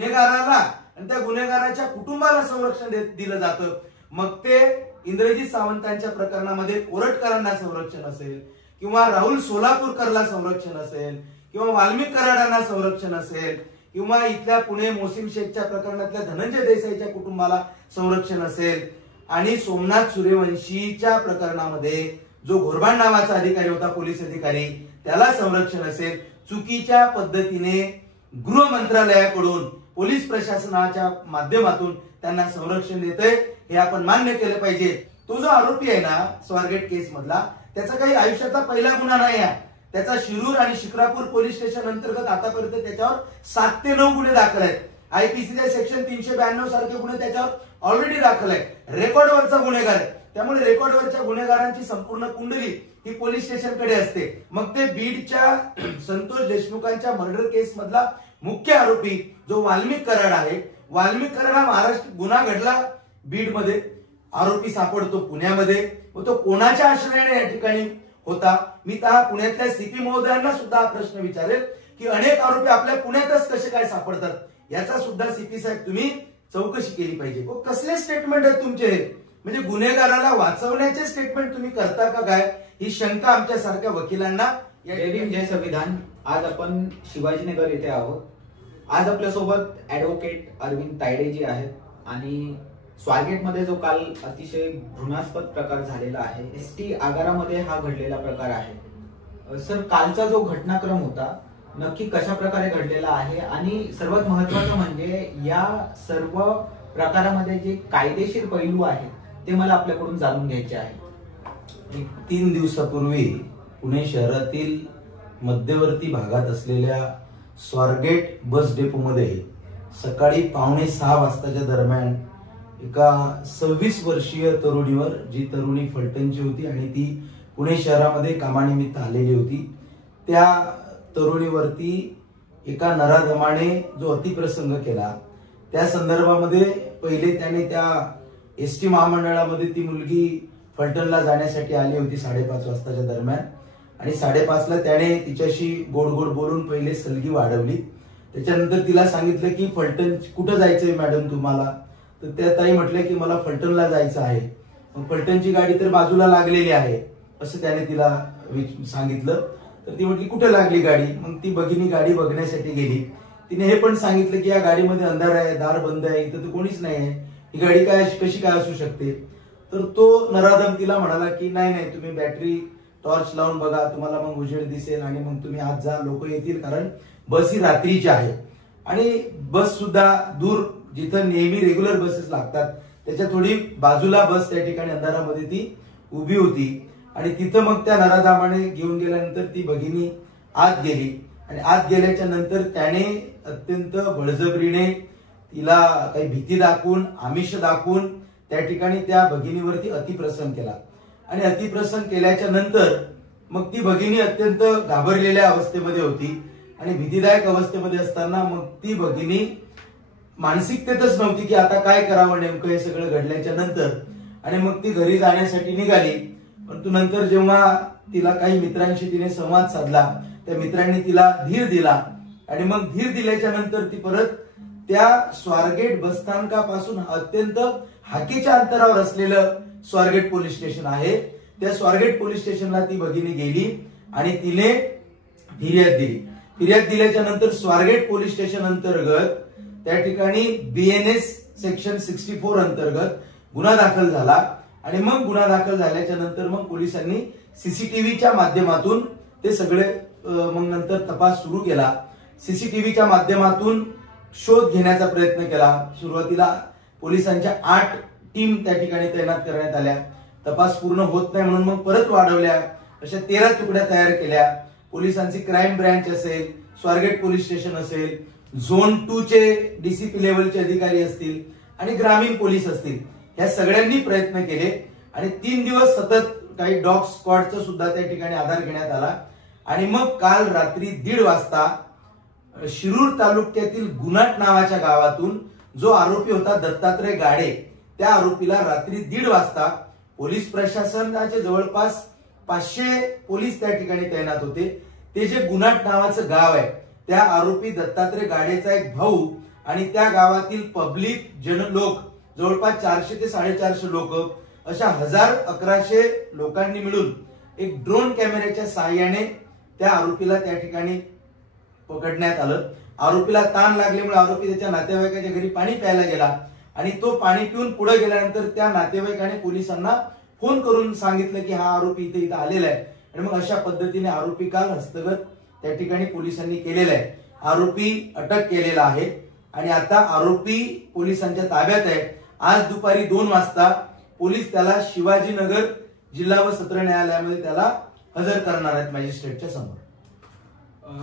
गुन्हेगाराला आणि त्या गुन्हेगाराच्या कुटुंबाला संरक्षण दिलं जातं। मग ते इंद्रजित सावंतांच्या प्रकरणामध्ये कोरटकरांना संरक्षण असेल किंवा राहुल सोलापूरकरला संरक्षण असेल किंवा वाल्मिक कराडांना संरक्षण असेल किंवा इथल्या पुणे मोसिम शेखच्या प्रकरणातल्या धनंजय देसाईच्या कुटुंबाला संरक्षण असेल आणि सोमनाथ सूर्यवंशीच्या प्रकरणामध्ये जो घोरबाण नावाचा अधिकारी होता पोलीस अधिकारी त्याला संरक्षण असेल। चुकीच्या पद्धतीने गृह मंत्रालयाकडून पोलीस प्रशासनाच्या माध्यमातून त्यांना संरक्षण देतंय हे आपण मान्य केलं पाहिजे। तो जो आरोपी आहे ना स्वारगेट केस मधला त्याचा काही आयुष्यातला पहिला गुन्हा नाही आहे। त्याचा शिरूर आणि शिक्रापूर पोलीस स्टेशन अंतर्गत आतापर्यंत त्याच्यावर 7 ते 9 गुन्हे दाखल आहेत। आयपीसीच्या सेक्शन 392 सारखे गुन्हे त्याच्यावर ऑलरेडी दाखल आहेत। रेकॉर्डवरचा गुन्हेगार आहे, त्यामुळे रेकॉर्डवरच्या गुन्हेगारांची संपूर्ण कुंडली ही पोलीस स्टेशनकडे असते। मग ते बीडच्या संतोष देशमुखांच्या मर्डर केस मधला मुख्य आरोपी जो वाल्मिक कराड आहे, वाल्मिक कराड हा महाराष्ट्र गुन्हा घडला बीडमध्ये, आरोपी सापडतो पुण्यामध्ये, व तो कोणाच्या आश्रयाने या ठिकाणी होता। मी त्या पुण्यातल्या सीपी महोदयांना सुद्धा हा प्रश्न विचारेल की अनेक आरोपी आपल्या पुण्यातच कसे काय सापडतात, याचा सुद्धा सीपी साहेब तुम्ही चौकशी केली पाहिजे। कसले स्टेटमेंट आहेत तुमचे, म्हणजे गुन्हेगाराला वाचवण्याचे स्टेटमेंट तुम्ही करता का काय, ही शंका आमच्या सारख्या वकिलांना। जय संविधान। आज आपण शिवाजीनगर येथे आहोत। आज आपल्या सोबत ऍडव्होकेट अरविंद तायडे जी आहेत आणि स्वारगेट मध्ये जो काल अतिशय घृणास्पद प्रकार झालेला आहे, एसटी आगारामध्ये हा घडलेला प्रकार आहे। सर, कालचा जो घटनाक्रम होता नक्की कशा प्रकारे घडलेला आहे आणि सर्वात महत्त्वाचं म्हणजे या सर्व प्रकारामध्ये जे कायदेशीर पैलू आहेत ते मला आपल्याकडून जाणून घ्यायचे आहे। 3 दिवसापूर्वी पुणे शहरातील मध्यवर्ती भागात असलेल्या स्वारगेट बस डेपोमध्ये सकाळी 5:45 वाजताच्या दरम्यान एका 26 वर्षीय तरुणीवर, जी तरुणी फलटणची होती आणि ती पुणे शहरामध्ये कामानिमित्त आलेली होती, त्या तरुणीवरती एका नराधमाने जो अतिप्रसंग केला त्या संदर्भामध्ये पहिले त्याने त्या एसटी महामंडळामध्ये ती मुलगी फलटणला जाण्यासाठी आली होती 5:30 वाजताच्या दरम्यान आणि 5:30ला त्याने तिच्याशी गोड गोड बोलून पहिले सलगी वाढवली। त्याच्यानंतर तिला सांगितलं की फलटण कुठं जायचंय मॅडम तुम्हाला, तर त्या ताई म्हटल्या की मला फलटणला जायचं आहे। मग फलटणची गाडी तर बाजूला लागलेली आहे असं त्याने तिला सांगितलं। तर ती म्हटली कुठे लागली गाडी, मग ती भगिनी गाडी बघण्यासाठी गेली। तिने हे पण सांगितलं की या गाडीमध्ये अंधार आहे, दार बंद आहे, इथं तर कोणीच नाही आहे, ही गाडी काय कशी काय असू शकते। तर तो नराधम तिला म्हणाला की नाही नाही तुम्ही बॅटरी टॉर्च लावून बघा, तुम्हाला मग उजेड दिसेल आणि मग तुम्ही आज जा, लोक येतील, कारण बस ही रात्रीची आहे आणि बस सुद्धा दूर जिथं नेहमी रेग्युलर बसेस लागतात त्याच्या थोडी बाजूला बस त्या ठिकाणी अंधारामध्ये ती उभी होती आणि तिथं मग त्या नराधमाने घेऊन गेल्यानंतर ती भगिनी आत गेली आणि आत गेल्याच्या नंतर त्याने अत्यंत बळजबरीने तिला काही भीती दाखवून, आमिष दाखवून त्या ठिकाणी त्या भगिनीवरती अतिप्रसंग केला आणि अतिप्रसंग केल्याच्या नंतर मग ती भगिनी अत्यंत घाबरलेल्या अवस्थेमध्ये होती आणि भीतीदायक अवस्थेमध्ये असताना मग ती भगिनी मानसिकतेतच नव्हती की आता काय करावं नेमकं हे सगळं घडल्याच्या नंतर, आणि मग ती घरी जाण्यासाठी निघाली। परंतु नंतर जेव्हा तिला काही मित्रांशी तिने संवाद साधला, त्या मित्रांनी तिला धीर दिला आणि मग धीर दिल्याच्या नंतर ती परत त्या स्वारगेट बसस्थानकापासून अत्यंत हाकेच्या अंतरावर असलेलं स्वारगेट पोलीस स्टेशन आहे, त्या स्वारगेट पोलीस स्टेशनला ती भगिनी गेली आणि तिने फिर्याद दिली। फिर्याद दिल्याच्या नंतर स्वारगेट पोलीस स्टेशन अंतर्गत त्या ठिकाणी BNS सेक्शन 64 अंतर्गत गुन्हा दाखल झाला आणि मग गुन्हा दाखल झाल्याच्या नंतर मग पोलिसांनी सीसीटीव्हीच्या माध्यमातून ते सगळे मग नंतर तपास सुरू केला। सीसीटीव्हीच्या माध्यमातून शोध घेण्याचा प्रयत्न केला। सुरुवातीला पोलिसांच्या 8 टीम त्या ठिकाणी तैनात करण्यात आल्या, तपास पूर्ण होत नाही म्हणून मग परत वाढवल्या, अशा 13 तुकड्या तयार केल्या। पोलिसांची क्राईम ब्रँच असेल, स्वारगेट पोलीस स्टेशन असेल, झोन 2 चे डीसीपी लेवलचे अधिकारी असतील आणि ग्रामीण पोलीस असतील, या सगळ्यांनी प्रयत्न केले आणि 3 दिवस सतत काही डॉग स्क्वॉडचा सुद्धा त्या ठिकाणी आधार घेण्यात आला आणि मग काल रात्री 1:30 वाजता शिरूर तालुक्यातील गुन्हाट नावाच्या गावातून जो आरोपी होता दत्तात्रय गाडे, त्या आरोपीला रात्री 1:30 वाजता पोलीस प्रशासनाचे जवळपास 500 पोलीस त्या ठिकाणी तैनात होते। ते जे गुन्हाट नावाचं गाव आहे त्या आरोपी दत्तात्रय गाडेचा एक भाऊ आणि त्या गावातील पब्लिक लोक जवळपास 400 ते 450 लोक अशा 1000-1100 लोकांनी मिळून एक ड्रोन कॅमेऱ्याच्या सहाय्याने त्या आरोपीला त्या ठिकाणी पकडण्यात आलं. आरोपीला ताण लागल्यामुळे आरोपी त्याच्या नातेवाईकाच्या घरी पाणी प्यायला गेला आणि तो पाणी पिऊन पुढे गेल्यानंतर त्या नातेवाईकाने पोलिसांना फोन करून सांगितलं की हा आरोपी इथे आलेला आहे आणि मग अशा पद्धतीने आरोपी काल हस्तगत त्या ठिकाणी पोलिसांनी केलेला आहे. आरोपी अटक केलेला आहे आणि आता आरोपी पोलिसांच्या ताब्यात आहे. आज दुपारी 2 वाजता पोलीस त्याला शिवाजीनगर जिल्हा व सत्र न्यायालयामध्ये त्याला हजर करणार आहेत मॅजिस्ट्रेटच्या समोर.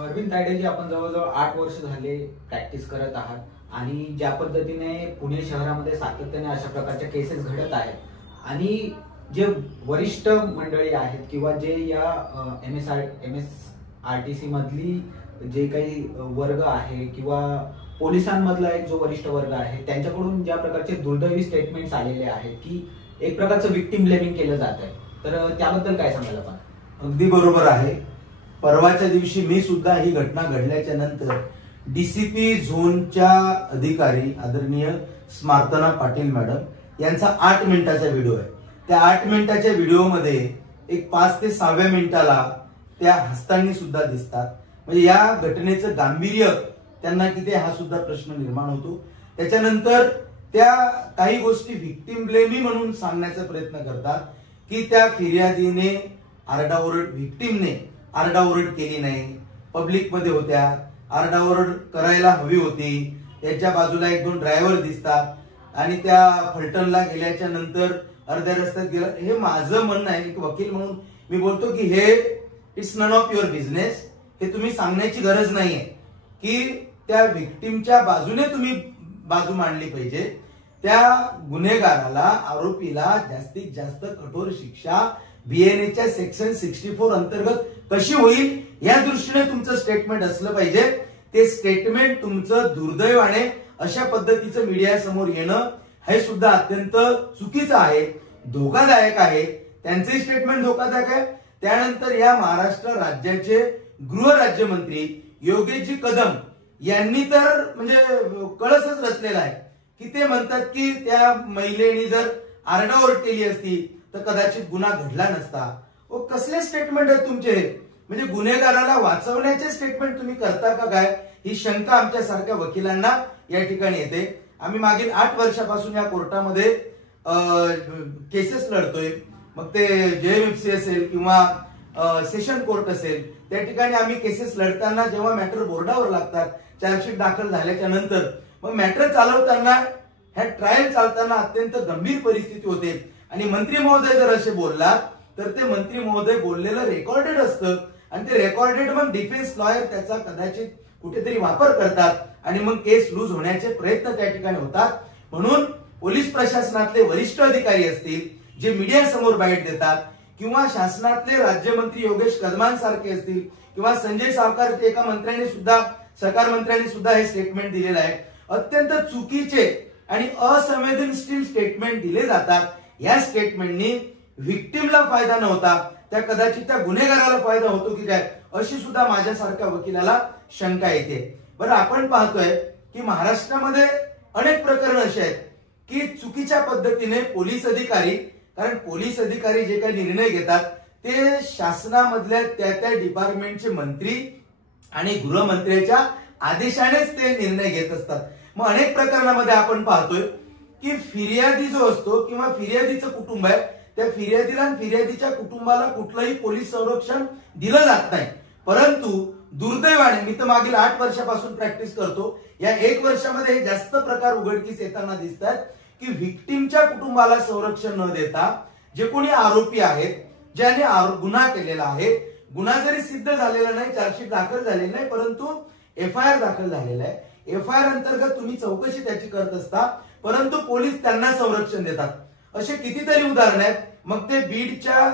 अरविंद तायडेजी, आपण जवळजवळ 8 वर्ष झाले प्रॅक्टिस करत आहात आणि ज्या पद्धतीने पुणे शहरामध्ये सातत्याने अशा प्रकारच्या केसेस घडत आहेत आणि जे वरिष्ठ मंडळी आहेत किंवा जे या MSRTC मधली जे काही वर्ग आहे किंवा पोलिसांमधला एक जो वरिष्ठ वर्ग आहे त्यांच्याकडून ज्या प्रकारचे दुर्दैवी स्टेटमेंट्स आलेले आहेत की एक प्रकारचं विक्टिम ब्लेमिंग केलं जात आहे, तर त्याबद्दल काय सांगायला पाहिजे? अगदी बरोबर आहे. परवाच्या दिवशी मी सुद्धा ही घटना घडल्याच्या नंतर DCP झोनच्या अधिकारी आदरणीय स्मार्तना पाटील मॅडम यांचा 8 मिनिटाचा व्हिडिओ आहे. त्या 8 मिनिटाच्या व्हिडिओमध्ये एक 5 ते 6व्या मिनिटाला त्या हस्तांनी सुद्धा दिसतात. म्हणजे या घटनेचं गांभीर्य त्यांना किती हा सुद्धा प्रश्न निर्माण होतो. त्याच्यानंतर त्या काही गोष्टी व्हिक्टिम ब्लेमिंग म्हणून सांगण्याचा प्रयत्न करतात की त्या फिर्यादीने व्हिक्टिमने आरडाओरड केली नाही, पब्लिक मध्ये होत्या, आरडाओरड करायला हवी होती, त्याच्या बाजूला 1-2 ड्रायव्हर दिसतात आणि त्या फलटणला गेल्याच्या नंतर अर्ध्या रस्त्यात गेला. हे माझं म्हणणं आहे की वकील म्हणून मी बोलतो की हे it's none of your business. हे तुम्ही सांगण्याची गरज नाहीये की त्या व्हिक्टिमच्या बाजूने तुम्ही बाजू मांडली पाहिजे. त्या गुन्हेगाराला, आरोपीला जास्तीत जास्त कठोर शिक्षा BNAच्या सेक्शन 64 अंतर्गत कशी होईल या दृष्टीने तुमचं स्टेटमेंट असलं पाहिजे. ते स्टेटमेंट तुमचं दुर्दैवाने अशा पद्धतीचं मीडिया समोर येणं हे सुद्धा अत्यंत चुकीचं आहे, धोकादायक आहे. त्यांचे स्टेटमेंट धोकादायक आहे. त्यानंतर या महाराष्ट्र राज्याचे गृहराज्यमंत्री योगेशजी कदम यांनी तर म्हणजे कळसच रचलेला आहे की ते म्हणतात की त्या महिलेने जर आरडाओरड केली असती तर कदाचित गुन्हा घडला नसता. कसले स्टेटमेंट आहेत तुमचे? म्हणजे गुन्हेगाराला वाचवण्याचे स्टेटमेंट तुम्ही करता का काय, ही शंका आमच्या सारख्या वकिलांना या ठिकाणी येते. आम्ही मागील 8 वर्षापासून या कोर्टामध्ये केसेस लढतोय. मग ते JMFC असेल किंवा सेशन कोर्ट असेल, त्या ठिकाणी आम्ही केसेस लढताना जेव्हा मॅटर बोर्डावर लागतात, चार्जशीट दाखल झाल्याच्या नंतर मग मॅटर चालवताना, ह्या ट्रायल चालताना अत्यंत गंभीर परिस्थिती होते आणि मंत्री महोदय जर असे बोललात तर ते मंत्री महोदय बोललेलं रेकॉर्डेड असतं आणि ते रेकॉर्डेड मग डिफेन्स लॉयर त्याचा कदाचित कुठेतरी वापर करतात आणि मग केस लूज होण्याचे प्रयत्न त्या ठिकाणी होतात. म्हणून पोलीस प्रशासनातले वरिष्ठ अधिकारी असतील जे मीडिया समोर बाईट देतात किंवा शासनातले राज्यमंत्री योगेश कदमांसारखे असतील किंवा संजय सावकार एका मंत्र्यांनी सुद्धा, सहकार मंत्र्यांनी सुद्धा हे स्टेटमेंट दिलेलं आहे, अत्यंत चुकीचे आणि असंवेदनशील स्टेटमेंट दिले जातात. या स्टेटमेंटनी व्हिक्टिमला फायदा नव्हता, त्या कदाचित त्या गुन्हेगाराला फायदा होतो की काय, अशी सुद्धा माझ्यासारख्या वकिलाला शंका येते. बरं, आपण पाहतोय की महाराष्ट्रामध्ये अनेक प्रकरण असे आहेत की चुकीच्या पद्धतीने पोलीस अधिकारी, कारण पोलीस अधिकारी जे काही निर्णय घेतात ते शासनामधल्या त्या डिपार्टमेंटचे मंत्री आणि गृहमंत्र्याच्या आदेशानेच ते निर्णय घेत असतात. मग अनेक प्रकरणामध्ये आपण पाहतोय की फिर्यादी जो असतो किंवा फिर्यादीचं कुटुंब आहे, त्या फिर्यादीला आणि फिर्यादीच्या कुटुंबाला कुठलंही पोलीस संरक्षण दिलं जात नाही. परंतु दुर्दैवाने मी तर मागील 8 वर्षापासून प्रॅक्टिस करतो, या 1 वर्षामध्ये हे जास्त प्रकार उघडकीस येताना दिसतात की व्हिक्टिमच्या कुटुंबाला संरक्षण न देता जे कोणी आरोपी आहेत, ज्याने गुन्हा केलेला आहे, गुन्हा जरी सिद्ध झालेला नाही, चार्जशीट दाखल झालेली नाही, परंतु FIR दाखल झालेला आहे, FIR अंतर्गत तुम्ही चौकशी त्याची करत असता, परंतु पोलीस त्यांना संरक्षण देतात. असे कितीतरी उदाहरण आहेत. मग ते बीडच्या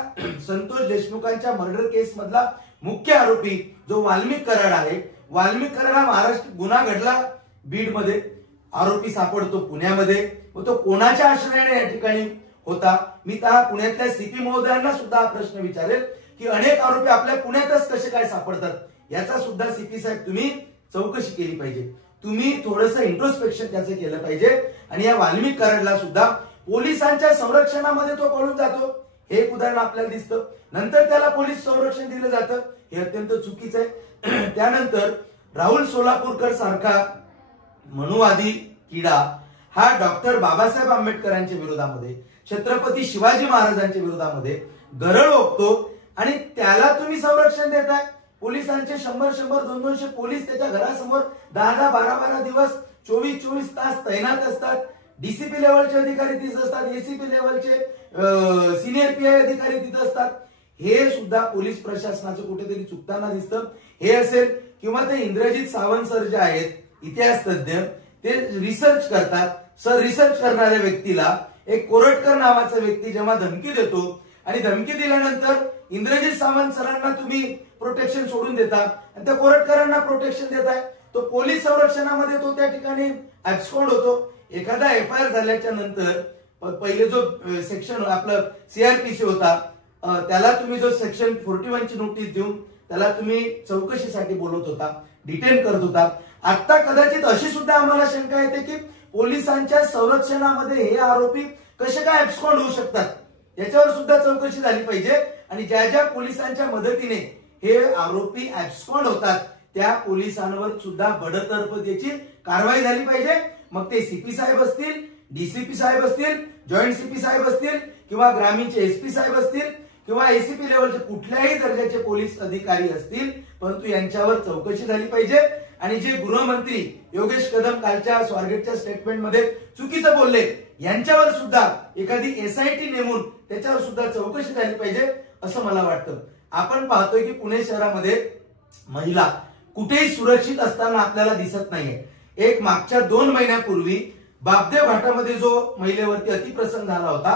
संतोष देशमुखांच्या मर्डर केस मधला मुख्य आरोपी जो वाल्मिक कराड आहे, वाल्मिक कराड हा महाराष्ट्र गुन्हा घडला बीडमध्ये, आरोपी सापडतो पुण्यामध्ये, व तो कोणाच्या आश्रयाने या ठिकाणी होता. मी तर पुण्यातल्या CP महोदयांना सुद्धा हा प्रश्न विचारेल की अनेक आरोपी आपल्या पुण्यातच कसे काय सापडतात, याचा सुद्धा CP साहेब तुम्ही चौकशी केली पाहिजे. तुम्ही थोडंसं इंट्रोस्पेक्शन त्याचं केलं पाहिजे। आणि या वाल्मिक कराडला सुद्धा पोलिसांच्या संरक्षणामध्ये तो पळून जातो, हे एक उदाहरण आपल्याला दिसतं। नंतर त्याला पोलीस संरक्षण दिलं जातं, हे अत्यंत चुकीचं आहे। त्यानंतर राहुल सोलापूरकर सारखा मनुवादी किडा हा डॉक्टर बाबासाहेब आंबेडकरांच्या विरोधामध्ये, छत्रपती शिवाजी महाराजांच्या विरोधामध्ये गरळ ओकतो आणि त्याला तुम्ही संरक्षण देताय। पोलिसांचे 100-200 पोलीस त्याच्या घरासमोर 10-10, 12-12 दिवस 24-24 तास तैनात असतात। डीसीपी लेवलचे अधिकारी तिथे असतात, एसीपी लेवलचे सिनियर पीआय अधिकारी तिथे असतात। हे सुद्धा पोलीस प्रशासनाचं कुठेतरी चुकताना दिसतं। हे असेल किंवा ते इंद्रजित सावंत सर जे आहेत इतिहास तज्ञ, ते रिसर्च करतात। सर रिसर्च करणाऱ्या व्यक्तीला एक कोरटकर नावाचा व्यक्ती जेव्हा धमकी देतो आणि धमकी दिल्यानंतर इंद्रजित सावंत सरांना तुम्ही प्रोटेक्शन सोडून देता आणि त्या कोरटकरांना प्रोटेक्शन देताय, तो पोलीस संरक्षणामध्ये तो त्या ठिकाणी ऍब्स्कॉन्ड होतो। एखादा एफआयआर झाल्याच्या नंतर पहिले जो सेक्शन आपलं सीआरपीसी होता, त्याला तुम्ही जो सेक्शन 41 ची नोटीस देऊन त्याला तुम्ही चौकशीसाठी बोलवत होता, डिटेन करत होता। आता कदाचित अशी सुद्धा आम्हाला शंका येते की पोलिसांच्या संरक्षणामध्ये हे आरोपी कसे काय ऍब्स्कॉन्ड होऊ शकतात, याच्यावर सुद्धा चौकशी झाली पाहिजे। आणि ज्या ज्या पोलिसांच्या मदतीने हे आरोपी ऍब्स्कॉन्ड होतात त्या पोलिसांवर सुद्धा बडतर्फतेची कारवाई झाली पाहिजे। मग ते सीपी साहेब असतील, डीसीपी साहेब असतील, जॉईंट सीपी साहेब असतील किंवा ग्रामीणचे एसपी साहेब असतील किंवा एसीपी लेवलचे कुठल्याही दर्जाचे पोलीस अधिकारी असतील, परंतु यांच्यावर चौकशी झाली पाहिजे। आणि जे गृहमंत्री योगेश कदम कालच्या स्वारगेटच्या स्टेटमेंटमध्ये चुकीचं बोलले, यांच्यावर सुद्धा एखादी एसआयटी नेमून त्याच्यावर सुद्धा चौकशी झाली पाहिजे असं मला वाटतं। आपण पाहतोय की पुणे शहरामध्ये महिला कुठेही सुरक्षित असताना आपल्याला दिसत नाहीये। एक मागच्या 2 महिन्यापूर्वी बापदेव घाटामध्ये जो महिलेवरती अतिप्रसंग झाला होता,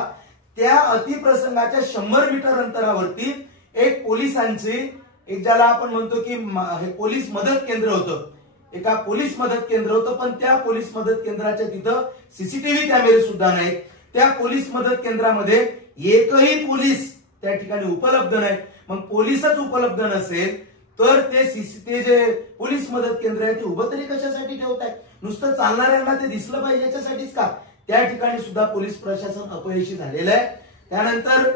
त्या अतिप्रसंगाच्या 100 मीटर अंतरावरती एक पोलिसांची, एक ज्याला आपण म्हणतो की हे पोलीस मदत केंद्र होतं, एका पोलीस मदत केंद्र होतं, पण त्या पोलीस मदत केंद्राच्या तिथं सीसीटीव्ही कॅमेरे सुद्धा नाहीत। त्या पोलीस मदत केंद्रामध्ये एकही पोलीस त्या ठिकाणी उपलब्ध नाही। मग पोलीसच उपलब्ध नसेल तर ते जे पोलीस मदत केंद्र आहे ते उभं तरी कशासाठी ठेवताय? नुसतं चालणाऱ्यांना ते दिसलं पाहिजे याच्यासाठीच का? त्या ठिकाणी सुद्धा पोलीस प्रशासन अपयशी झालेलं आहे। त्यानंतर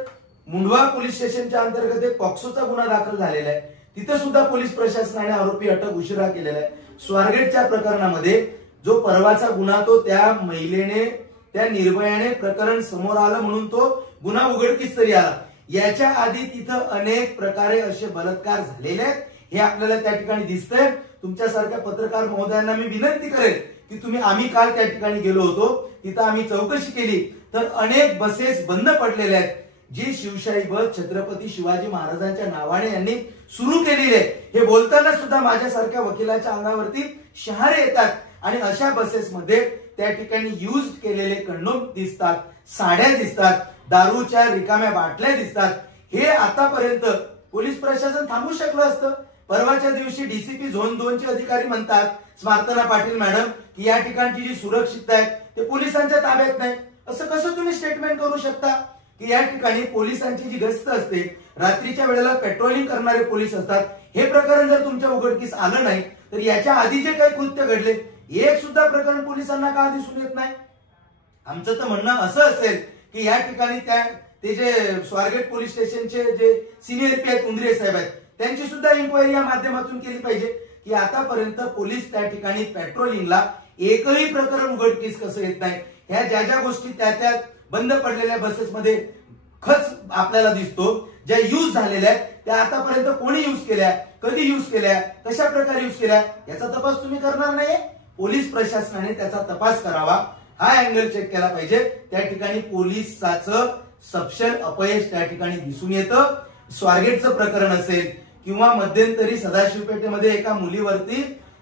मुंढवा पोलीस स्टेशनच्या अंतर्गत एक पॉक्सोचा गुन्हा दाखल झालेला आहे, तिथे सुद्धा पोलीस प्रशासनाने आरोपी अटक उशिरा केलेला आहे। स्वारगेटच्या प्रकरणामध्ये जो परवाचा गुन्हा, तो त्या महिलेने, त्या निर्भयाने प्रकरण समोर आलं म्हणून तो गुन्हा उघडकीस तरी आला। याच्या आधी तिथं अनेक प्रकारे असे बलात्कार झालेले आहेत, हे आपल्याला त्या ठिकाणी दिसतंय। तुमच्यासारख्या पत्रकार महोदयांना मी विनंती करेल की आम्ही काल त्या ठिकाणी गेलो होतो, तिथं आम्ही चौकशी केली तर अनेक बसेस बंद पडलेल्या आहेत। जी शिवशाही बस छत्रपती शिवाजी महाराजांच्या नावाने यांनी सुरू केलेली आहे, हे बोलताना सुद्धा माझ्यासारख्या वकिलाच्या अंगावरती शहारे येतात। आणि अशा बसेसमध्ये त्या ठिकाणी यूज केलेले कंडोम दिसतात, साड्या दिसतात, दारूच्या रिकाम्या बाटल्या दिसतात। हे आतापर्यंत पोलीस प्रशासन थांबू शकलं असतं। परवाच्या दिवशी डीसीपी झोन 2 चे अधिकारी म्हणतात, स्मार्तना पाटील मॅडम, की या ठिकाणची जी सुरक्षितता आहे ते पोलिसांच्या ताब्यात नाही। असं कसं तुम्ही स्टेटमेंट करू शकता की या ठिकाणी पोलिसांची जी गस्त असते, रात्रीच्या वेळेला पेट्रोलिंग करणारे पोलीस असतात, हे प्रकरण जर तुमच्या उघडकीस आलं नाही तर याच्या आधी जे काही कृत्य घडले एक सुद्धा प्रकरण पोलिसांना का दिसून येत नाही? आमचं तर म्हणणं असं असेल की या ठिकाणी ते जे स्वारगेट पोलीस स्टेशनचे जे सिनियर पीआय उंद्रे साहेब आहेत त्यांची सुद्धा इन्क्वायरी या माध्यमातून केली पाहिजे की आतापर्यंत पोलीस त्या ठिकाणी पेट्रोलिंगला एकही प्रकरण उघडकीस कसं येत नाही। ह्या ज्या ज्या गोष्टी त्या बंद पडलेल्या बसेसमध्ये खच आपल्याला दिसतो, ज्या यूज झालेल्या आहेत त्या आतापर्यंत कोणी यूज केल्या, कधी यूज केल्या, कशा प्रकारे यूज केल्या, याचा तपास तुम्ही करणार नाहीये। पोलीस प्रशासनाने त्याचा तपास करावा, हा अँगल चेक केला पाहिजे। त्या ठिकाणी पोलिसाचं सपशेल अपयश त्या ठिकाणी दिसून येतं। स्वारगेटचं प्रकरण असेल किंवा मध्यंतरी सदाशिवपेठेमध्ये एका मुलीवरती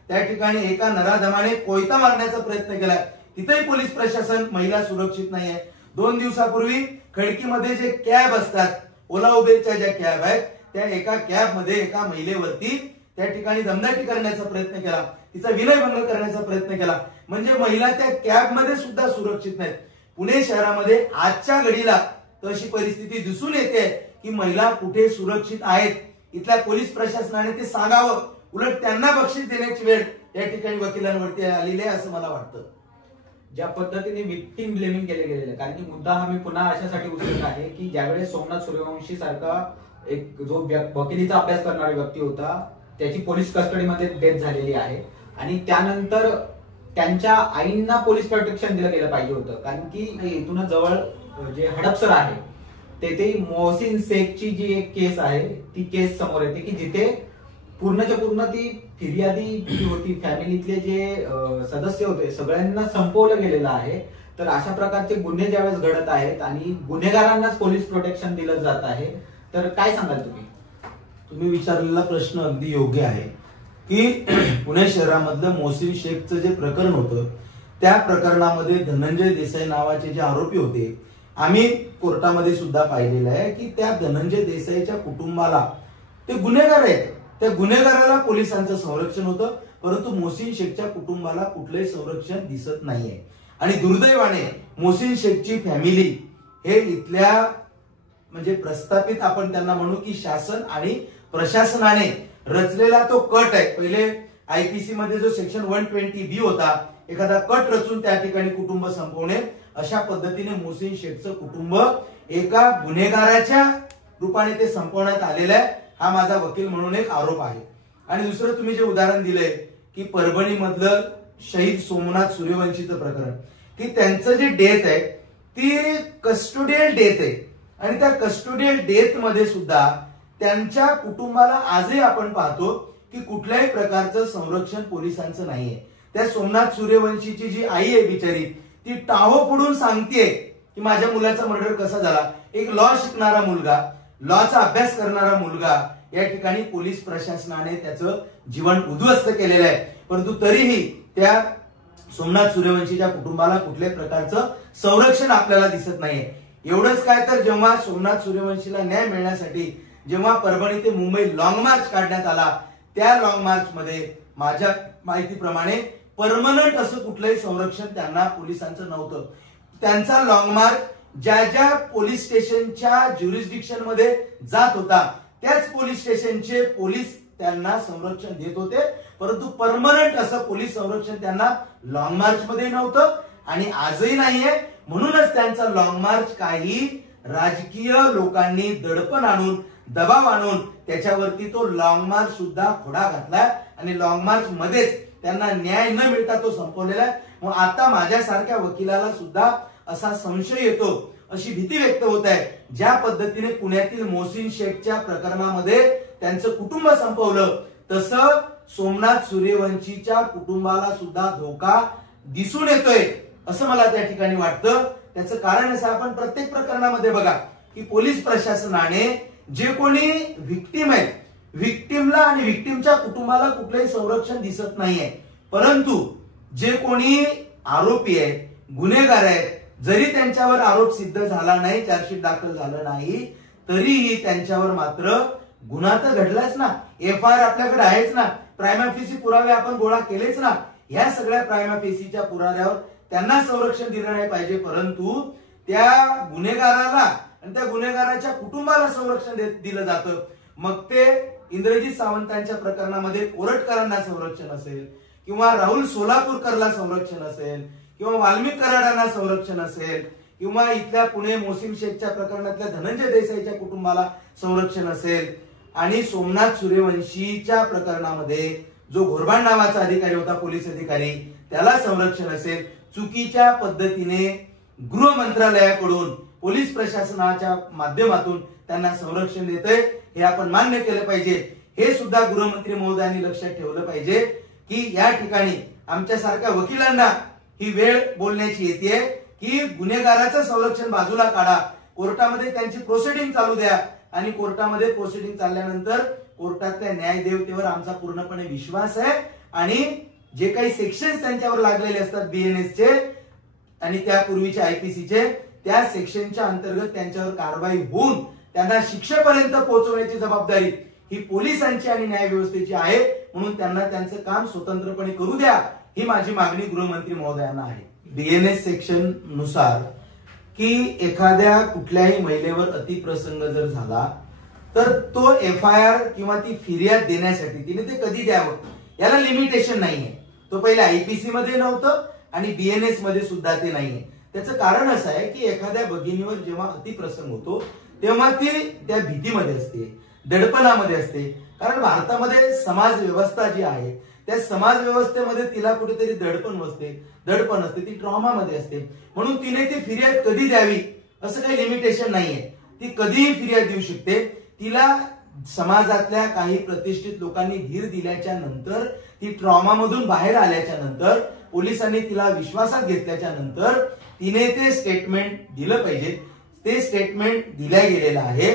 त्या ठिकाणी एका नराधमाने कोयता मारण्याचा प्रयत्न केला, तिथेही पोलीस प्रशासन, महिला सुरक्षित नाहीये। 2 दिवसापूर्वी खडकीमध्ये जे कॅब असतात, ओला उबेरच्या ज्या कॅब आहेत, त्या एका कॅब मध्ये एका महिलेवरती त्या ठिकाणी दमदाटी करण्याचा प्रयत्न केला, तिचा विनयभंग करण्याचा प्रयत्न केला, म्हणजे महिला त्या कॅब मध्ये सुद्धा सुरक्षित नाहीत। पुणे शहरामध्ये आजच्या घडीला तशी परिस्थिती दिसून येते की महिला कुठे सुरक्षित आहेत, इथल्या पोलीस प्रशासनाने ते सांगावं, उलट त्यांना बक्षीस देण्याची वेळ या ठिकाणी वकिलांवरती आलेली आहे असं मला वाटतं. ज्या पद्धतीने विक्टिम ब्लेमिंग केले गेलेले, कारण की मुद्दा हा मी पुन्हा अशासाठी उचलला आहे की ज्यावेळेस सोमनाथ सूर्यवंशी सारखा एक जो वकिलीचा अभ्यास करणारा व्यक्ती होता त्याची पोलीस कस्टडीमध्ये डेथ झालेली आहे आणि त्यानंतर त्यांच्या आईंना पोलीस प्रोटेक्शन दिलं गेलं पाहिजे होतं, कारण की इथूनच जवळ जे हडपसर आहे तेथे मोहसिन शेखची जी एक केस आहे ती केस समोर येते की जिथे पूर्णच्या पूर्ण ती फिर्यादी जी होती फॅमिलीतले जे सदस्य होते सगळ्यांना संपवलं गेलेलं आहे. तर अशा प्रकारचे गुन्हे ज्यावेळेस घडत आहेत आणि गुन्हेगारांनाच पोलीस प्रोटेक्शन दिलं जात आहे, तर काय सांगाल तुम्ही? तुम्ही विचारलेला प्रश्न अगदी योग्य आहे की पुणे शहरामधलं मोहसिन शेखचं जे प्रकरण होतं त्या प्रकरणामध्ये धनंजय देसाई नावाचे जे आरोपी होते, आम्ही कोर्टामध्ये सुद्धा पाहिलेलं आहे की त्या धनंजय देसाईच्या कुटुंबाला ते गुन्हेगार आहेत, त्या गुन्हेगाराला पोलिसांचं संरक्षण होतं, परंतु मोहसिन शेखच्या कुटुंबाला कुठलंही संरक्षण दिसत नाहीये. आणि दुर्दैवाने मोहसिन शेखची फॅमिली हे इथल्या म्हणजे प्रस्थापित आपण त्यांना म्हणू की शासन आणि प्रशासनाने रचलेला तो कट आहे. पहिले आयपीसी मध्ये जो सेक्शन 120B होता, एखादा कट रचून त्या ठिकाणी कुटुंब संपवणे, अशा पद्धतीने मोहसिन शेखचं कुटुंब एका गुन्हेगाराच्या रूपाने ते संपवण्यात आलेलं आहे. हा माझा वकील म्हणून एक आरोप आहे. आणि दुसरं तुम्ही जे उदाहरण दिलंय की परभणी मधलं शहीद सोमनाथ सूर्यवंशीचं प्रकरण, की त्यांचं जे डेथ आहे ती कस्टोडियल डेथ आहे आणि त्या कस्टोडियल डेथ मध्ये सुद्धा त्यांच्या कुटुंबाला आजही आपण पाहतो की कुठल्याही प्रकारचं संरक्षण पोलिसांचं नाहीये. त्या सोमनाथ सूर्यवंशीची जी आई आहे बिचारी, ती टाहो पुढून सांगतेय की माझ्या मुलाचा मर्डर कसा झाला. एक लॉ शिकणारा मुलगा, लॉचा अभ्यास करणारा मुलगा, या ठिकाणी पोलीस प्रशासनाने त्याचं जीवन उद्ध्वस्त केलेलं आहे, परंतु तरीही त्या सोमनाथ सूर्यवंशीच्या कुटुंबाला कुठल्याही प्रकारचं संरक्षण आपल्याला दिसत नाहीये. एवढंच काय तर जेव्हा सोमनाथ सूर्यवंशीला न्याय मिळण्यासाठी जेव्हा परभणी ते मुंबई लॉंग मार्च काढण्यात आला, त्या लॉंग मार्च मध्ये माझ्या माहितीप्रमाणे परमनंट असं कुठलंही संरक्षण त्यांना पोलिसांचं नव्हतं. त्यांचा लॉंग मार्च ज्या ज्या पोलीस स्टेशनच्या ज्युरिस्डिक्शन मध्ये जात होता त्याच पोलीस स्टेशनचे पोलीस त्यांना संरक्षण देत होते, परंतु परमनंट असं पोलीस संरक्षण त्यांना लॉंग मार्च मध्ये नव्हतं आणि आजही नाहीये. म्हणूनच त्यांचा लॉंग मार्च काही राजकीय लोकांनी दडपण आणून दबाव आणून त्याच्यावरती तो लॉंग मार्च सुद्धा खोडा घातलाय आणि लॉंग मार्च मध्येच त्यांना न्याय न मिळता तो संपवलेला आहे. मग आता माझ्यासारख्या वकिलाला सुद्धा असा संशय येतो, अशी भीती व्यक्त होत आहे, ज्या पद्धतीने पुण्यातील मोहसिन शेखच्या प्रकरणामध्ये त्यांचं कुटुंब संपवलं तसं सोमनाथ सूर्यवंशीच्या कुटुंबाला सुद्धा धोका दिसून येतोय असं मला त्या ठिकाणी वाटतं. त्याचं कारण असं, आपण प्रत्येक प्रकरणामध्ये बघा की पोलीस प्रशासनाने जे कोणी व्हिक्टिम आहेत, व्हिक्टिमला आणि व्हिक्टिमच्या कुटुंबाला कुठलंही संरक्षण दिसत नाहीये, परंतु जे कोणी आरोपी आहेत, गुन्हेगार आहेत, जरी त्यांच्यावर आरोप सिद्ध झाला नाही, चार्जशीट दाखल झालं नाही, तरीही त्यांच्यावर मात्र गुन्हा तर घडलाच ना, FIR आपल्याकडे आहेच ना, प्रायमा फेसी पुरावे आपण गोळा केलेच ना. या सगळ्या प्रायमा फेसीच्या पुराव्यावर त्यांना संरक्षण दिलं नाही पाहिजे, परंतु त्या गुन्हेगाराला आणि त्या गुन्हेगाराच्या कुटुंबाला संरक्षण दिलं जातं. मग ते इंद्रजित सावंतांच्या प्रकरणामध्ये कोरटकरांना संरक्षण असेल किंवा राहुल सोलापूरकरला संरक्षण असेल किंवा वाल्मिक कराडांना संरक्षण असेल किंवा इथल्या पुणे मोहसिन शेखच्या प्रकरणातल्या धनंजय देसाईच्या कुटुंबाला संरक्षण असेल आणि सोमनाथ सूर्यवंशीच्या प्रकरणामध्ये जो घोरबाण नावाचा अधिकारी होता, पोलीस अधिकारी, त्याला संरक्षण असेल. चुकीच्या पद्धतीने गृह मंत्रालयाकडून पोलीस प्रशासनाच्या माध्यमातून त्यांना संरक्षण देतंय, हे आपण मान्य केलं पाहिजे. हे सुद्धा गृहमंत्री महोदयांनी लक्षात ठेवलं पाहिजे की या ठिकाणी आमच्यासारख्या वकिलांना ही वेळ बोलण्याची येते की गुन्हेगाराचं संरक्षण बाजूला काढा, कोर्टामध्ये त्यांची प्रोसिडिंग चालू द्या आणि कोर्टामध्ये प्रोसिडिंग चालल्यानंतर कोर्टातल्या न्यायदेवतेवर आमचा पूर्णपणे विश्वास आहे आणि जे काही सेक्शन्स त्यांच्यावर लागलेले असतात BNS चे आणि त्यापूर्वीचे IPCचे, त्या सेक्शनच्या अंतर्गत त्यांच्यावर कारवाई होऊन त्यांना शिक्षेपर्यंत पोहोचवण्याची जबाबदारी ही पोलिसांची आणि न्याय व्यवस्थेची आहे. म्हणून त्यांना त्यांचं काम स्वतंत्रपणे करू द्या, ही माझी मागणी गृहमंत्री महोदयांना आहे. BNS सेक्शन नुसार की एखाद्या कुठल्याही महिलेवर अतिप्रसंग जर झाला तर तो FIR किंवा ती फिर्याद देण्यासाठी तिने ते कधी द्यावं याला लिमिटेशन नाहीये. तो पहिले आयपीसी मध्ये नव्हतं आणि बीएनएस मध्ये सुद्धा ते नाहीये. त्याचं कारण असं आहे की एखाद्या भगिनीवर जेव्हा अतिप्रसंग होतो तेव्हा ती त्या भीतीमध्ये असते, दडपणामध्ये असते. कारण भारतामध्ये समाज व्यवस्था जी आहे त्या समाज व्यवस्थेमध्ये तिला कुठेतरी दडपण असते, ती ट्रॉमामध्ये असते. म्हणून तिने ती फिर्याद कधी द्यावी असं काही लिमिटेशन नाहीये. ती कधीही फिर्याद देऊ शकते. तिला समाजातल्या काही प्रतिष्ठित लोकांनी धीर दिल्याच्या नंतर, ती ट्रॉमामधून बाहेर आल्याच्या नंतर, पोलिसांनी तिला विश्वासात घेतल्याच्या नंतर तिने ते स्टेटमेंट दिलं पाहिजे. ते स्टेटमेंट दिल्या गेलेलं आहे.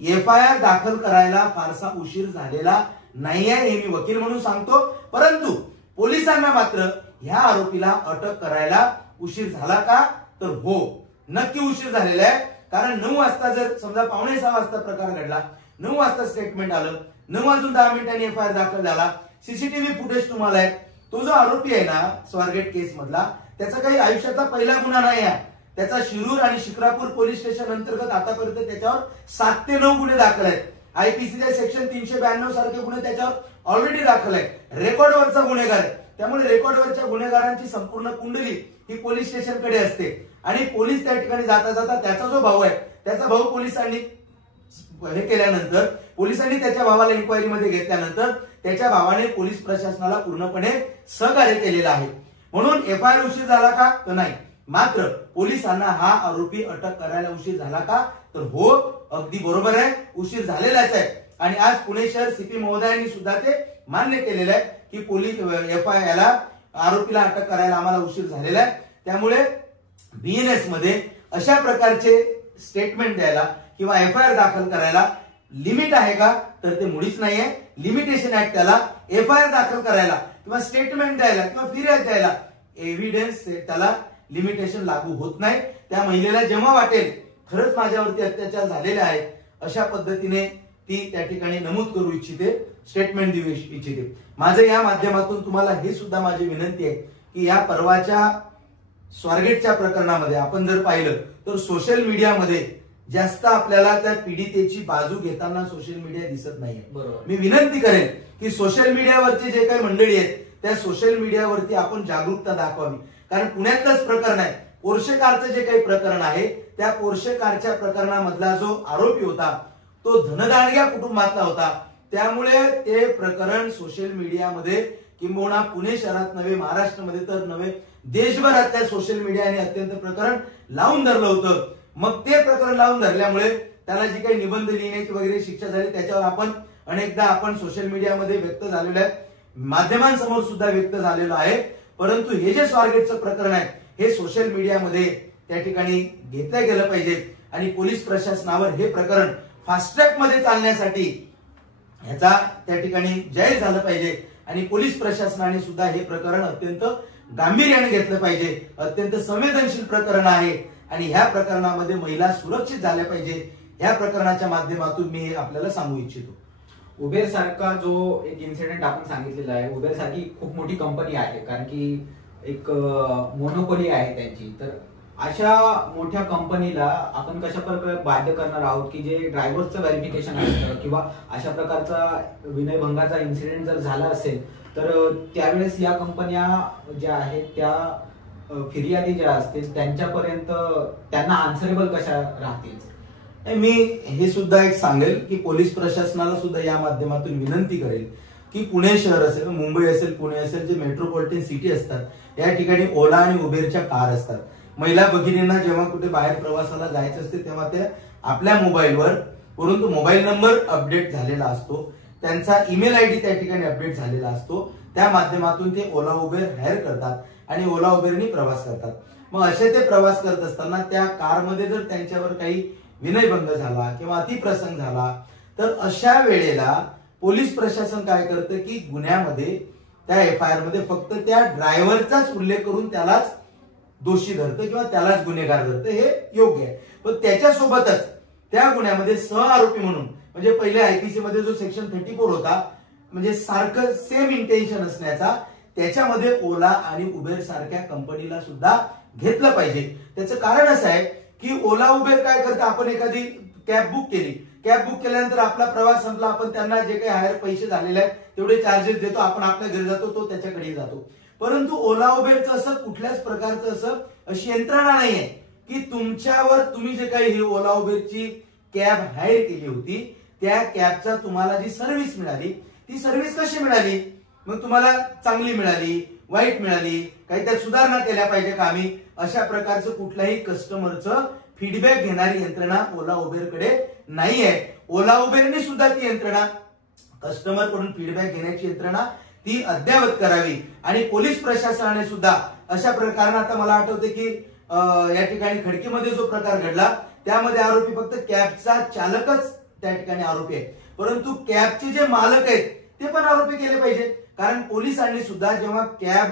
एफआयआर दाखल करायला फारसा उशीर झालेला नाहीये हे मी वकील म्हणून सांगतो. परंतु पोलिसांना मात्र ह्या आरोपीला अटक करायला उशीर झाला का? तर हो, नक्की उशीर झालेला आहे. कारण 9 वाजता जर समजा 5:45 वाजता प्रकार घडला, 9 वाजता स्टेटमेंट आलं, 9:10 एफआयआर दाखल झाला, सीसीटीव्ही फुटेज तुम्हाला आहे. तो जो आरोपी आहे ना स्वारगेट केस मधला, त्याचा काही आयुष्यातला पहिला गुन्हा नाही आहे. त्याचा शिरूर आणि शिक्रापूर पोलीस स्टेशन अंतर्गत आतापर्यंत त्याच्यावर 7 ते 9 गुन्हे दाखल आहेत. आयपीसीच्या सेक्शन 392 सारखे गुन्हे त्याच्यावर ऑलरेडी दाखल आहेत. रेकॉर्डवरचा गुन्हेगार आहे. त्यामुळे रेकॉर्डवरच्या गुन्हेगारांची संपूर्ण कुंडली ही पोलीस स्टेशनकडे असते. आणि पोलीस त्या ठिकाणी जाता जाता त्याचा जो भाऊ आहे, त्याचा भाऊ पोलिसांनी हे केल्यानंतर, पोलिसांनी त्याच्या भावाला इन्क्वायरीमध्ये घेतल्यानंतर त्याच्या भावाने पोलीस प्रशासनाला पूर्णपणे सहकार्य केलेलं आहे. म्हणून एफआयआर उशीर झाला का? तर नाही. मात्र पोलिसांना हा आरोपी अटक करायला उशीर झाला का? तर हो, अगदी बरोबर आहे, उशीर झालेलाच आहे. आणि आज पुणे शहर सीपी महोदयांनी सुद्धा ते मान्य केलेलं आहे की पोलीस एफआयआरला आरोपीला अटक करायला आम्हाला उशीर झालेला आहे. त्यामुळे बीएनएस मध्ये अशा प्रकारचे स्टेटमेंट द्यायला किंवा एफआयआर दाखल करायला लिमिट आहे का? तर ते मुळीच नाहीये. लिमिटेशन ऍक्ट त्याला एफआयआर दाखल करायला किंवा स्टेटमेंट द्यायला किंवा फिर्याद द्यायला एव्हिडन्स त्याला लिमिटेशन लागू होत नाही. त्या महिलेला जेव्हा वाटेल खरंच माझ्यावरती अत्याचार झालेले आहेत अशा पद्धतीने ती त्या ठिकाणी नमूद करू इच्छिते, स्टेटमेंट देऊ इच्छिते. माझं या माध्यमातून तुम्हाला हे सुद्धा माझी विनंती आहे की या परवाच्या स्वारगेटच्या प्रकरणामध्ये आपण जर पाहिलं तर सोशल मीडियामध्ये जास्त आपल्याला त्या पीडितेची बाजू घेताना सोशल मीडिया दिसत नाहीये. मी विनंती करेन की सोशल मीडियावरचे जे काही मंडळी आहेत त्या सोशल मीडियावरती आपण जागरूकता दाखवावी. कारण पुण्यातलंच प्रकरण आहे, पोर्शे कारचं जे काही प्रकरण आहे त्या पोर्शे कारच्या प्रकरणामधला जो आरोपी होता तो धनदांडग्या कुटुंबातला होता. त्यामुळे ते प्रकरण सोशल मीडियामध्ये किंबहुना पुणे शहरात नव्हे, महाराष्ट्रामध्ये तर नव्हे, देशभरातल्या सोशल मीडियाने अत्यंत प्रकरण लावून धरलं होतं. मग ते प्रकरण लावून धरल्यामुळे त्याला जी काही निबंध लिहिण्याची वगैरे शिक्षा झाली त्याच्यावर आपण अनेकदा सोशल मीडियामध्ये व्यक्त झालेलो आहे, माध्यमांसमोर सुद्धा व्यक्त झालेलो आहे. परंतु हे जे स्वारगेटचं प्रकरण आहे हे सोशल मीडियामध्ये त्या ठिकाणी घेतलं गेलं पाहिजे आणि पोलीस प्रशासनावर हे प्रकरण फास्ट ट्रॅक मध्ये चालण्यासाठी ह्याचा त्या ठिकाणी जाहीर झालं पाहिजे आणि पोलीस प्रशासनाने सुद्धा हे प्रकरण अत्यंत गांभीर्याने घेतलं पाहिजे. अत्यंत संवेदनशील प्रकरण आहे आणि ह्या प्रकरणामध्ये महिला सुरक्षित झाल्या पाहिजे. ह्या प्रकरणाच्या माध्यमातून मी आपल्याला सांगू इच्छितो. उबेर सारखा जो एक इन्सिडेंट आपण सांगितलेला आहे, उबेर सारखी खूप मोठी कंपनी आहे, कारण की एक मोनोपोली आहे त्यांची. तर अशा मोठ्या कंपनीला आपण कशा प्रकारे बाध्य करणार आहोत की जे ड्रायव्हरचं व्हेरिफिकेशन असतं किंवा अशा प्रकारचा विनयभंगाचा इन्सिडेंट जर झाला असेल तर त्यावेळेस या कंपन्या ज्या आहेत त्या फिर्यादी ज्या असतील त्यांच्यापर्यंत त्यांना आन्सरेबल कशा राहतील? मी हे सुद्धा एक सांगेल की पोलीस प्रशासनाला सुद्धा या माध्यमातून विनंती करेल की पुणे शहर असेल, मुंबई असेल, पुणे असेल, जे मेट्रोपॉलिटन सिटी असतात या ठिकाणी ओला आणि उबेरच्या कार असतात. महिला भगिनींना जेव्हा कुठे बाहेर प्रवासाला जायचं असते तेव्हा ते आपल्या मोबाईलवर, परंतु मोबाईल नंबर अपडेट झालेला असतो, त्यांचा ईमेल आयडी त्या ठिकाणी अपडेट झालेला असतो, त्या माध्यमातून ते ओला उबेर हायर करतात आणि ओला उबेरनी प्रवास करतात. मग असे ते प्रवास करत असताना त्या कारमध्ये जर त्यांच्यावर काही विनयभंग झाला किंवा अतिप्रसंग झाला तर अशा वेळेला पोलीस प्रशासन काय करतं की गुन्ह्यामध्ये त्या एफआयआर मध्ये फक्त त्या ड्रायव्हरचाच उल्लेख करून त्यालाच दोषी धरतं किंवा त्यालाच गुन्हेगार धरतं, हे योग्य आहे. पण त्याच्यासोबतच त्या गुन्ह्यामध्ये सहआरोपी म्हणून, म्हणजे पहिले आयपीसी मध्ये जो सेक्शन 34 होता, म्हणजे सारखं सेम इंटेन्शन असण्याचा, त्याच्यामध्ये ओला आणि उबेर सारख्या कंपनीला सुद्धा घेतलं पाहिजे. त्याचं कारण असं आहे की ओला उबेर काय करतं, आपण एखादी कॅब बुक केली, कॅब बुक केल्यानंतर आपला प्रवास संपला, आपण त्यांना जे काही हायर पैसे झालेले आहेत तेवढे चार्जेस देतो, आपण आपल्या घरी जातो, तो त्याच्याकडे जातो. परंतु ओला उबेरचं असं कुठल्याच प्रकारचं अशी यंत्रणा नाहीये की तुमच्यावर तुम्ही जे काही ही ओला उबेरची कॅब हायर केली होती त्या कॅबचा तुम्हाला जी सर्व्हिस मिळाली ती सर्व्हिस कशी मिळाली, मग तुम्हाला चांगली मिळाली, वाईट मिळाली, काही त्यात सुधारणा केल्या पाहिजे का आम्ही, अशा प्रकारचं कुठल्याही कस्टमरचं फीडबॅक घेणारी यंत्रणा ओला उबेरकडे नाहीये. ओला उबेरने सुद्धा ती यंत्रणा कस्टमर कडून फीडबॅक घेण्याची यंत्रणा ती अद्ययावत करावी आणि पोलीस प्रशासनाने सुद्धा अशा प्रकारानं, आता मला आठवते की या ठिकाणी खडकीमध्ये जो प्रकार घडला त्यामध्ये आरोपी फक्त कॅबचा चालकच त्या ठिकाणी आरोपी आहे, परंतु कॅबचे जे मालक आहेत ते पण आरोपी केले पाहिजे. कारण पोलिसांनी सुद्धा जेव्हा कॅब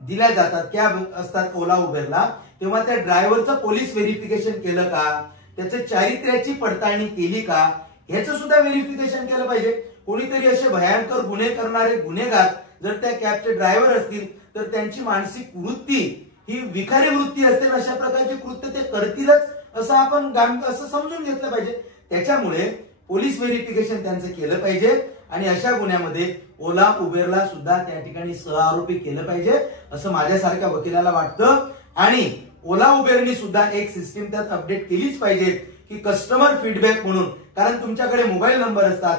दिल्या जातात, कॅब असतात ओला उबेरला, तेव्हा त्या ड्रायव्हरचं पोलीस व्हेरिफिकेशन केलं का, त्याचं चारित्र्याची पडताळणी केली का, ह्याचं सुद्धा व्हेरिफिकेशन केलं पाहिजे. कोणीतरी असे भयंकर गुन्हे करणारे गुन्हेगार जर त्या कॅबचे ड्रायव्हर असतील तर त्यांची मानसिक वृत्ती ही विखारी वृत्ती असते, अशा प्रकारचे कृत्य ते करतीलच असं आपण असं समजून घेतलं पाहिजे. त्याच्यामुळे पोलीस व्हेरिफिकेशन त्यांचं केलं पाहिजे आणि अशा गुन्ह्यामध्ये ओला उबेरला सुद्धा त्या ठिकाणी सहआरोपी केलं पाहिजे असं माझ्यासारख्या वकिलाला वाटतं. आणि ओला उबेरनी सुद्धा एक सिस्टीम त्यात अपडेट केलीच पाहिजे की कस्टमर फीडबॅक म्हणून, कारण तुमच्याकडे मोबाईल नंबर असतात,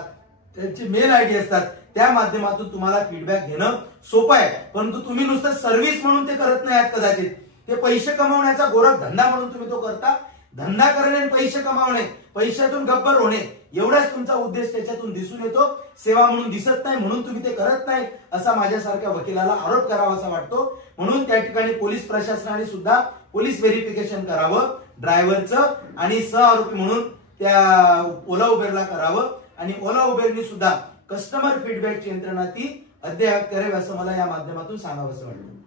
त्यांची मेल आयडी असतात, त्या माध्यमातून तुम्हाला फीडबॅक घेणं सोपं आहे, परंतु तुम्ही नुसतं सर्व्हिस म्हणून ते करत नाही आहात. कदाचित ते पैसे कमवण्याचा गोरख धंदा म्हणून तुम्ही तो करता. धंदा करणे आणि पैसे कमावणे, पैशातून गब्बर होणे एवढाच तुमचा उद्देश त्याच्यातून दिसून येतो, सेवा म्हणून दिसत नाही, म्हणून तुम्ही ते करत नाही असा माझ्यासारख्या वकिलाला आरोप करावासा वाटतो. म्हणून त्या ठिकाणी पोलीस प्रशासनाने सुद्धा पोलीस व्हेरिफिकेशन करावं ड्रायव्हरचं आणि सहआरोपी म्हणून त्या ओला उबेरला करावं आणि ओला उबेरनी सुद्धा कस्टमर फीडबॅकची यंत्रणा ती अद्ययावत करावी असं मला या माध्यमातून सांगावंसं वाटतं.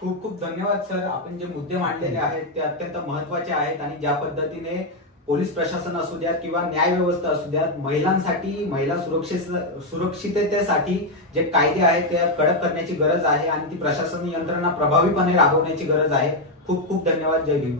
खूप खूप धन्यवाद सर. आपण जे मुद्दे मांडलेले आहेत ते अत्यंत महत्त्वाचे आहेत आणि ज्या पद्धतीने पोलीस प्रशासन असू द्या किंवा न्याय व्यवस्था असू द्या, महिलांसाठी, महिला सुरक्षिततेसाठी जे कायदे आहेत ते कडक करण्याची गरज आहे आणि ती प्रशासकीय यंत्रणा प्रभावीपणे राबवण्याची गरज आहे. खूप खूप धन्यवाद. जय भीम.